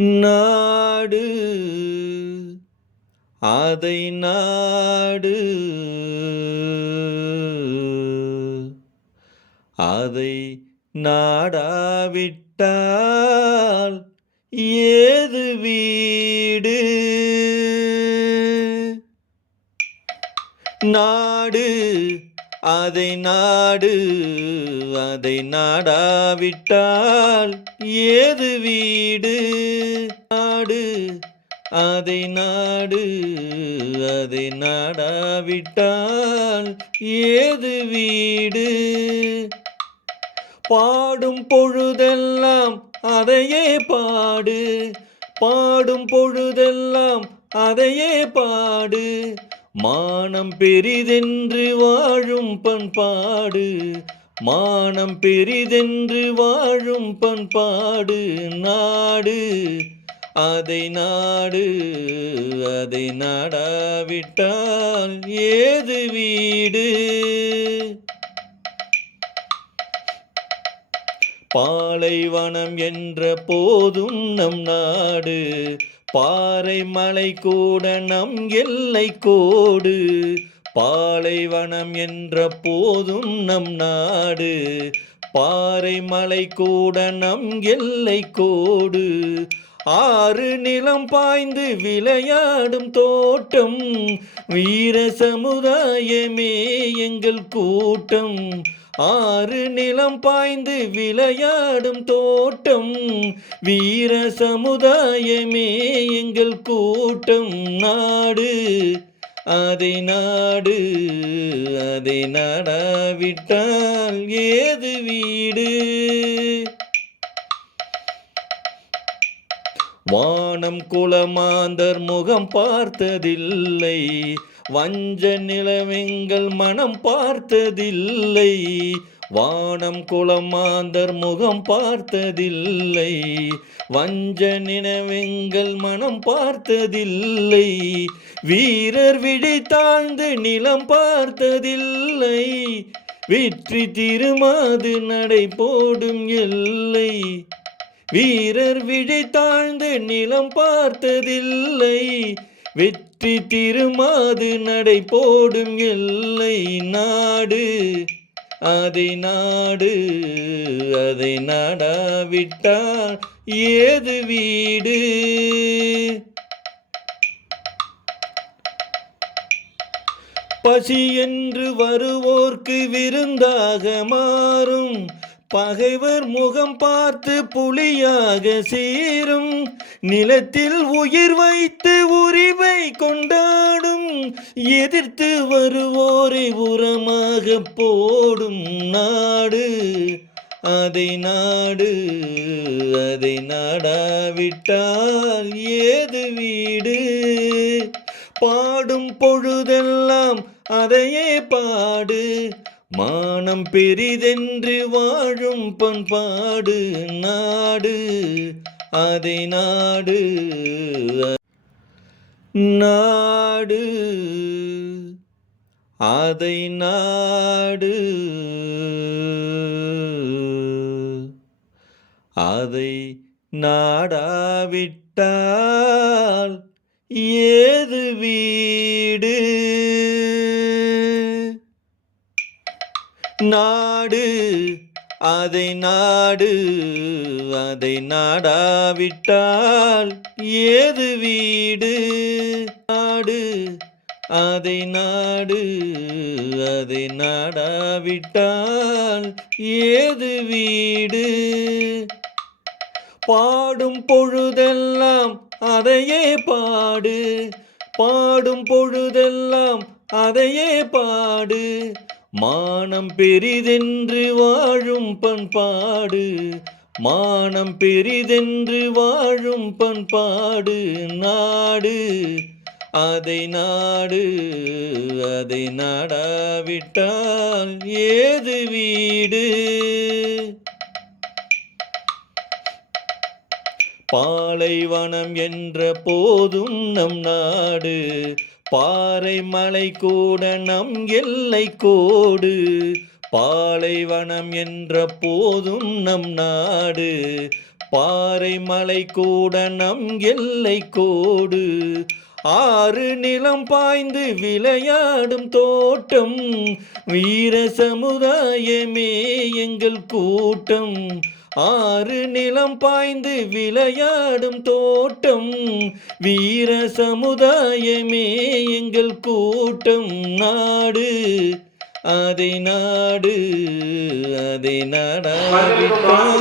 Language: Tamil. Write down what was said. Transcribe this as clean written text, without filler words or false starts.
நாடு அதை நாடு அதை நாடாவிட்டால் ஏது வீடு நாடு அதை நாடு அதை நாடாவிட்டால் ஏது வீடு நாடு அதை நாடு அதை நாடாவிட்டால் ஏது வீடு பாடும் பொழுதெல்லாம் அதையே பாடு பாடும் பொழுதெல்லாம் அதையே பாடு மானம் பெரிதென்று வாழும் பண்பாடு மானம் பெரிதென்று வாழும் பண்பாடு நாடு அதை நாடு அதை நாடாவிட்டால் ஏது வீடு பாலைவனம் என்ற போதும் நம் நாடு பாறை மலை கூட நம் எல்லை கோடு பாலைவனம் என்ற போதும் நம் நாடு பாறை மலை கூட நம் எல்லை கோடு ஆறு நிலம் பாய்ந்து விளையாடும் தோட்டம் வீர சமுதாயமே எங்கள் கூட்டம் ஆறு நிலம் பாய்ந்து விளையாடும் தோட்டம் வீர சமுதாயமே எங்கள் கூட்டம் நாடு அதை நாடு அதை நாடாவிட்டால் ஏது வீடு வானம் குலமாந்தர் முகம் பார்த்ததில்லை வஞ்ச நிலவெங்கள் மனம் பார்த்ததில்லை வானம் குலமாந்தர் முகம் பார்த்ததில்லை வஞ்ச நிலவெங்கள் மனம் பார்த்ததில்லை வீரர் விழி தாழ்ந்து நிலம் பார்த்ததில்லை வெற்றி திருமாது நடை போடும் எல்லை வீரர் விழி தாழ்ந்து நிலம் பார்த்ததில்லை வெற்றி திருமாது நடை போடும் எல்லை நாடு அதை நாடு அதை நாடாவிட்டால் ஏது வீடு பசி என்று வருவோர்க்கு விருந்தாக மாறும் பகைவர் முகம் பார்த்து புலியாக சீரும் நிலத்தில் உயிர் வைத்து உரிமை கொண்டாடும் எதிர்த்து வருவோரை உரமாக போடும் நாடு அதை நாடு அதை நாடாவிட்டால் ஏது வீடு பாடும் பொழுதெல்லாம் அதையே பாடு மானம் பெரிதென்று வாழும் பண்பாடு நாடு அதை நாடு நாடு அதை நாடு அதை நாடாவிட்டால் ஏது வீடு நாடு அதை நாடு அதை நாடாவிட்டால் ஏது வீடு நாடு அதை நாடு அதை நாடாவிட்டால் ஏது வீடு பாடும் பொழுதெல்லாம் அதையே பாடு பாடும் பொழுதெல்லாம் அதையே பாடு மானம் பெரிதென்று வாழும் பண்பாடு மானம் பெரிதென்று வாழும் பண்பாடு நாடு அதை நாடு அதை நாடாவிட்டால் ஏது வீடு பாலைவனம் என்ற போதும் நம் நாடு பாறை மலை கூட நம் எல்லை கோடு பாலைவனம் என்ற போதும் நம் நாடு பாறை மலை கூட நம் எல்லை கோடு. ஆறு நிலம் பாய்ந்து விளையாடும் தோட்டம், வீர சமுதாயமே எங்கள் கூட்டம். ஆறு நிலம் பாய்ந்து விளையாடும் தோட்டம், வீர சமுதாயமே எங்கள் கூட்டம். நாடு அதை நாடு அதை நாடாவிட்டால்